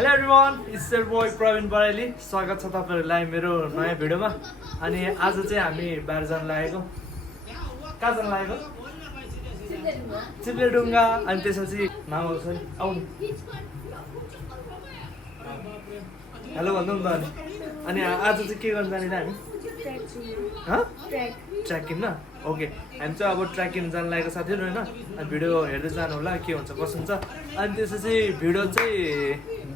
Hello everyone, it's your boy Praveen Baraili. स्वागत छ तपाईहरुलाई मेरो नयाँ भिडियोमा। अनि आज चाहिँ हामी बाहिर जान लागेको। कहाँ जान लागेको? चिप्लेढुङ्गा। अनि त्यसपछि मामाको छ नि आउनु। हेलो भन्नु नि त। अनि आज चाहिँ के गर्न जाने त हामी? ट्र्याक किन्न? ओके, हामी चाहिँ अब ट्र्याक किन्न जान लागेको साथीहरु हैन। अनि भिडियो हेर्दै जानु होला के हुन्छ कसो हुन्छ। अनि त्यसपछि भिडियो चाहिँ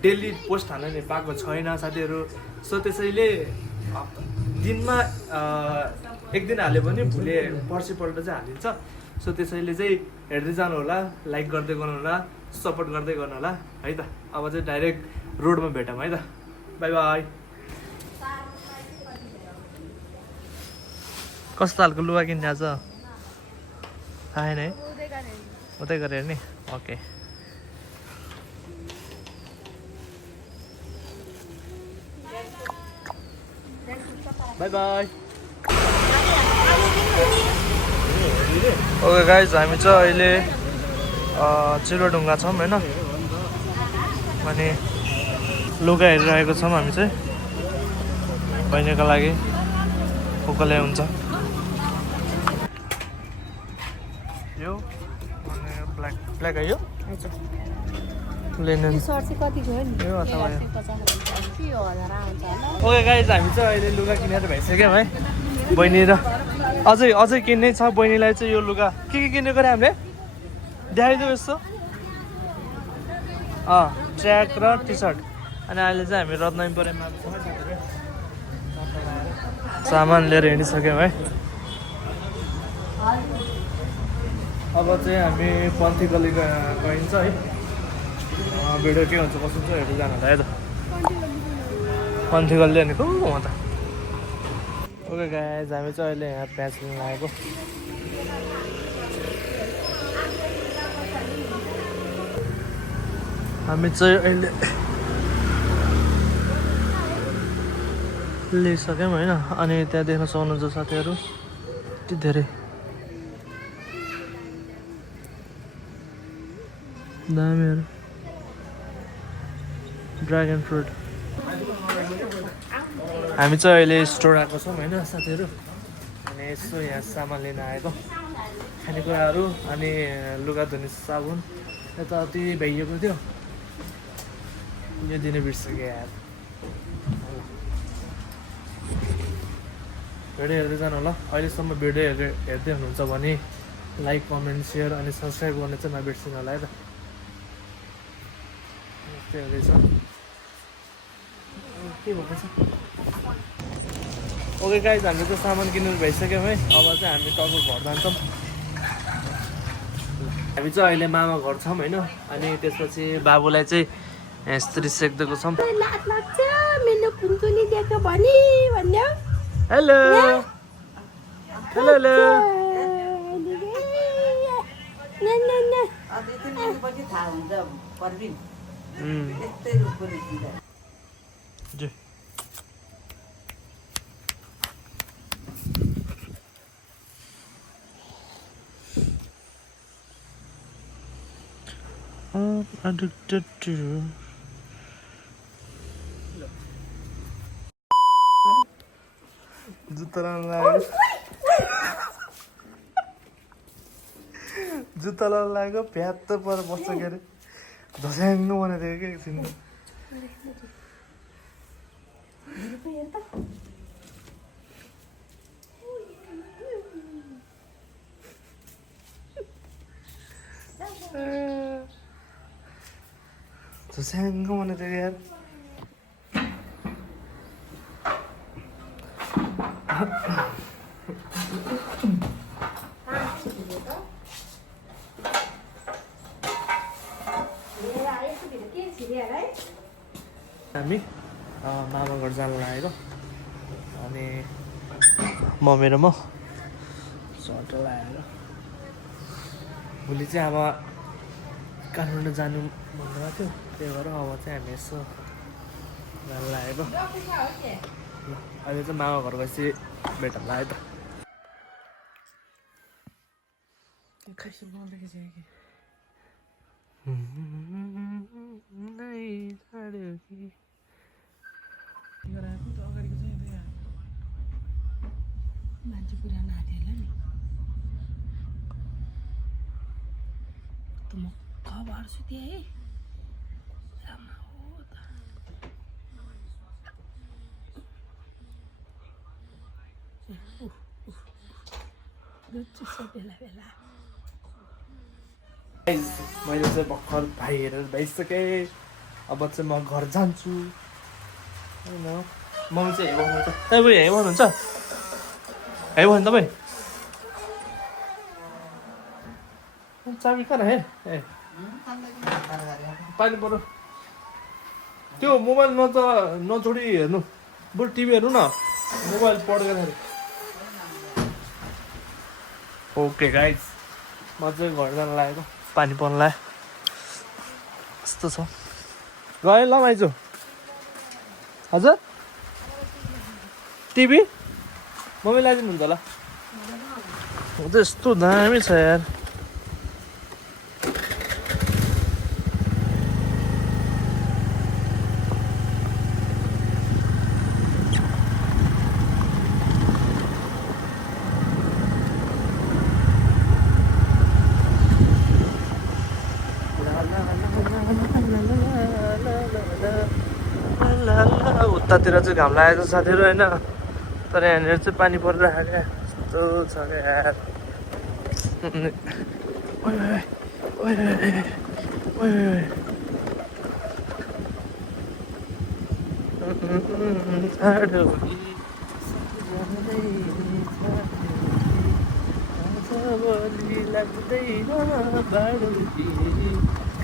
डेली पोस्ट हाल्न नि पाएको छैन साथीहरु। सो त्यसैले दिनमा एक दिन हाल्यो भने भोलि पर्सिपल्ट चाहिँ हालिन्छ। सो त्यसैले चाहिँ हेर्दै जानु होला, लाइक गर्दै गर्नु होला, सपोर्ट गर्दै गर्नु होला है त। अब चाहिँ डाइरेक्ट रोडमा भेटौँ है त। Bye bye. कस्तो खालको लुगा किन्ने आज थाहा छैन है? उतै गरेर नि। Okay by by. Okay guys, हामी चाहिँ अहिले चिप्लेढुङ्गा छौँ होइन। अनि लुगा हेरिरहेको छौँ हामी चाहिँ बहिनीको लागि। कोकले हुन्छ यो अनि ब्ल्याक ब्ल्याक है यो लिनन ओके गाइज, हामी चाहिँ अहिले लुगा किनेर भइसक्यौँ है। बहिनी र अझै किन्नै छ बहिनीलाई चाहिँ यो लुगा। के किनेको रे हामीले? देखाइदियो यस्तो ट्र्याक र टी सर्ट। अनि अहिले चाहिँ हामी रत्नमी परेमा सामान लिएर हिँडिसक्यौँ है। अब चाहिँ हामी पन्थी गली गइन्छ है। भिडियो के हुन्छ कसो हुन्छ हेर्दै जानु होला है त। पन्थी गल्ली अनि को म त। ओके गाइज, हामी चाहिँ अहिले यहाँ प्याज लिन लागेको। हामी चाहिँ अहिले लिइसक्यौँ होइन। अनि त्यहाँ देख्न सक्नुहुन्छ साथीहरू यति धेरै दामीहरू ड्रागन फ्रुट। हामी चाहिँ अहिले स्टोर आएको छौँ होइन साथीहरू। अनि यसो यहाँ सामान लिन आएको खानेकुराहरू अनि लुगा धुने साबुन यता अति भइएको थियो। यो दिन बिर्सेको यार। भिडियो हेर्दै जानु होला। अहिलेसम्म भिडियो हेर्दै हुनुहुन्छ भने लाइक कमेन्ट सेयर अनि सब्सक्राइब गर्न चाहिँ नबिर्सिनु होला है त। यस्तै हुँदैछ के भएको छ। ओके गाइज, हामीले चाहिँ सामान किन्नु भइसक्यौँ है। अब चाहिँ हामी टक्क घर जान्छौँ। हामी चाहिँ अहिले मामा घर छौँ होइन। अनि त्यसपछि बाबुलाई चाहिँ यस्तरी सेक्दिएको छौँ। Hello hello hello. Addicted to जुत्ता लाउन लाग्यो। जुत्ता लाउन लाग्यो भ्यात्त पर बस्छ के अरे धस्याङ्ग बनाइदिएको क्या एकछिन। धस्याङ्ग बनाइदिएको यार। हामी मामा घर जान लागेको। अनि मम्मी र म सर्ट लगाएर भोलि चाहिँ अब काठमाडौँ जानु भन्नुभएको थियो। त्यही भएर अब चाहिँ हामी यसो जान लागेको। अहिले चाहिँ मामा घर गएपछि भेटौँला है त। मान्छे पुरा नाथेला नि त म खबर सुते है रामा हो त दुच्चो बेला बेला मैले चाहिँ भर्खर भाइ हेरेर भइसकेँ अब चाहिँ म घर जान्छु होइन मम्मी चाहिँ हेर्नु भन्नुहुन्छ तपाईँ हेर्नु भन्नुहुन्छ हेर्नु भन्नु तपाईँ चाबी कहाँ हे ए पानी पर्यो त्यो मोबाइल नछोडी हेर्नु बरु टिभी हेर्नु न मोबाइल पड्केर ओके गाइज म चाहिँ घर जान लागेको पानी पर्न लाग्यो यस्तो छ गएँ ल माइजू हजुर टिभी मम्मी ल्याइदिनुहुन्छ होला हो त यस्तो दामी छ यार उतातिर चाहिँ घाम लागेको छ साथीहरू होइन तर यहाँनिर चाहिँ पानी परिरहेको क्या यस्तो छ क्या यार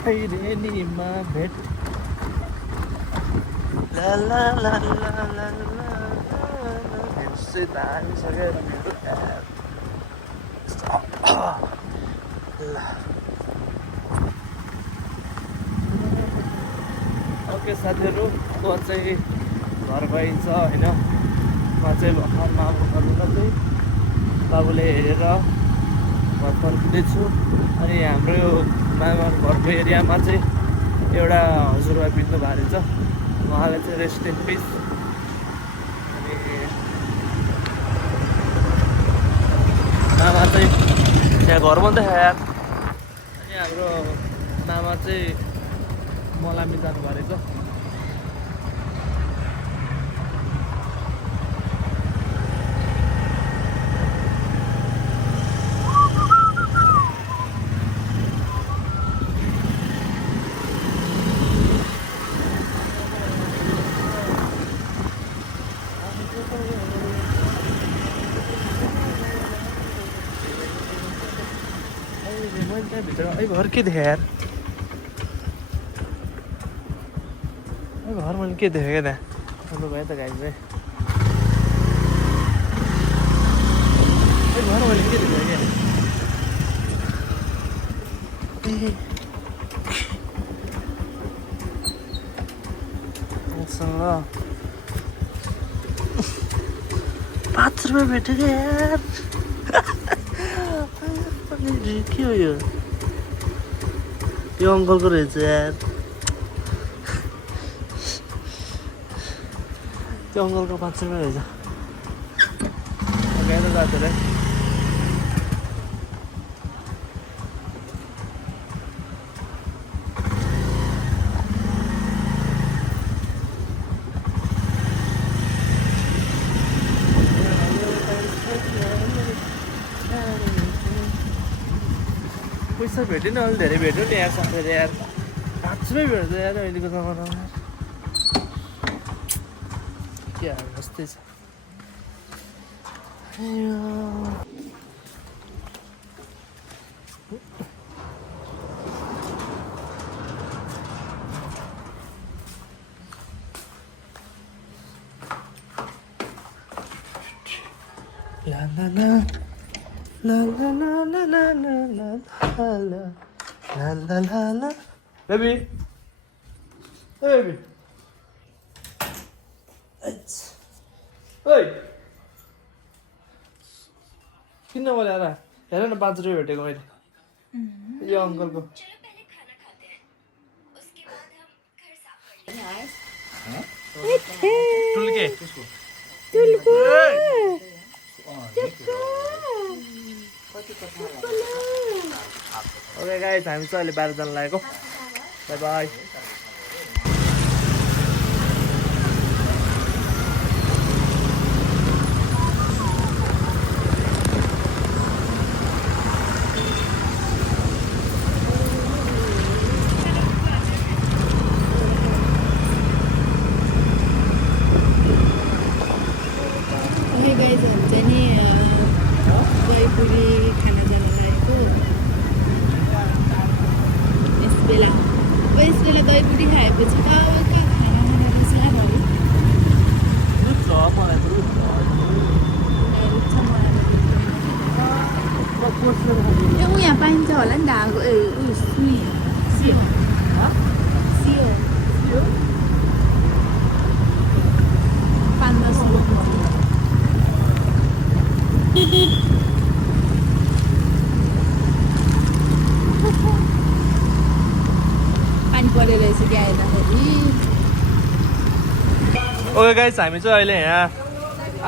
खैरेनीमा भेट ला ला ला ला ला ला चाहिँ दामी छ क्या ल ओके साथीहरू म चाहिँ घर गइन्छ होइन म चाहिँ भर्खर मामुहरूमा चाहिँ बाबुले हेरेर घर फर्किँदैछु अनि हाम्रो यो मामा घरको एरियामा चाहिँ एउटा हजुरबा बित्नु भएको रहेछ उहाँलाई चाहिँ रेस्ट इन पिस अनि मामा चाहिँ त्यहाँ घर बन्दै यार अनि हाम्रो मामा चाहिँ मलामी जानुभएको रहेछ भित्र घर के देखेँ यार घर मैले के देखेँ क्या त्यहाँ भयो त गाई भाइ घर मैले के देखेँ क्या मसँग 5 रुपियाँ भेट्यो क्या यार के हो यो अङ्कलको रहेछ यार त्यो अङ्कलको 5 रुपियाँ रहेछ गएर जाँदो रे पैसा भेट्यो नि अलि धेरै भेट्यो नि यार साथीहरू यार 5 रुपियाँ भेट्छ यार अहिलेको जमानामा के हाल जस्तै छ ला ला ला La la la la la la la la la la la la la baby hey baby hey किन बोले यार हेर न 5 रुपियाँ भेटेको मैले यो अङ्कलको टुल्के टुल्कु ओके गाइस हामी चाहिँ अहिले 12 जना लागेको बाई बाई गाइस हुन्छ नि दहीपुरी खान जान लागेको यस बेला दहीपुरी खाएपछि त के खाना रहेछ यो यहाँ पाइन्छ होला नि धागो सियो 5-10 पानी परेर रहेछ कि आएदाखेरि ओके गाइस हामी चाहिँ अहिले यहाँ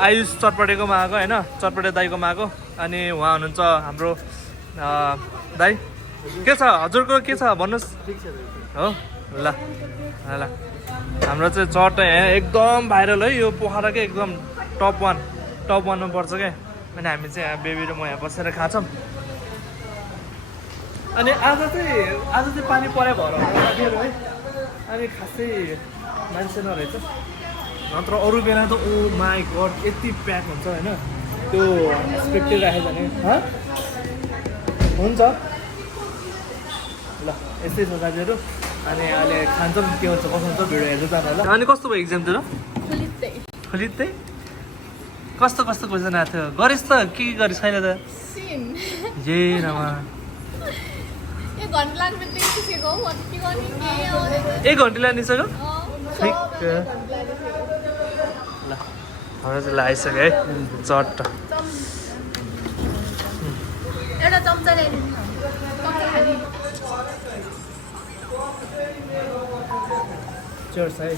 आयुष चटपटेकोमा आएको होइन चटपटे दाईकोमा आएको अनि उहाँ हुनुहुन्छ हाम्रो दाई के छ हजुरको के छ भन्नुहोस् हो ल ल हाम्रो चाहिँ चट यहाँ एकदम भाइरल है यो पोखराकै एकदम टप 1मा पर्छ क्या अनि हामी चाहिँ यहाँ बेबी र म यहाँ बसेर खान्छौँ अनि आज चाहिँ पानी परे भएर साथीहरू है अनि खासै मान्छे नरहेछ नत्र अरू बेला त ओ माई गड यति प्याक हुन्छ होइन त्यो एक्सपेक्टेड राख्यो भने हुन्छ ल यस्तै छ साथीहरू अनि अहिले खान्छौँ के हुन्छ कसो हुन्छ भिडियो हेर्दै जानु होला अनि कस्तो भयो इक्जामतिर खोलित्तै कस्तो क्वेसन आएको थियो गरिस् त के गरिस् छैन त जे रमा 1 घन्टा लाग्ने बित्तिकै हो के गर्ने के 1 घन्टा लानिसक्यो ठिक ल हाम्रो चाहिँ लागिसक्यो है चट्ट एउटा चम्चा ल्याइदिनु चर्स है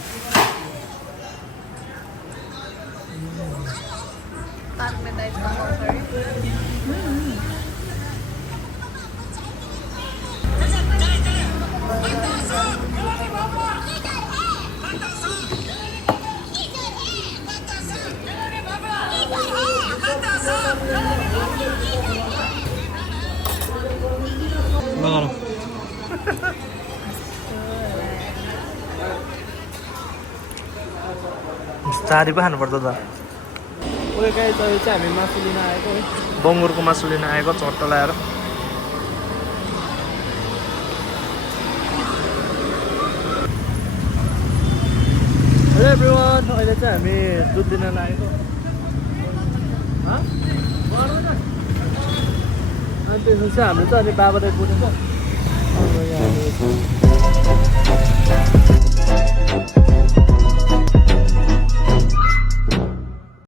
पार्क में दाइट कंपलसरी लगाउनु चारी पो खानुपर्छ त ओके गाइस अहिले चाहिँ हामी मासु लिन आएको है बङ्गुरको मासु लिन आएको चट्ट लगाएर हेलो एभ्रिवान अहिले चाहिँ हामी दुध लिन लागेको अनि त्यसपछि चाहिँ हाम्रो चाहिँ अनि बाबालाई पुगेको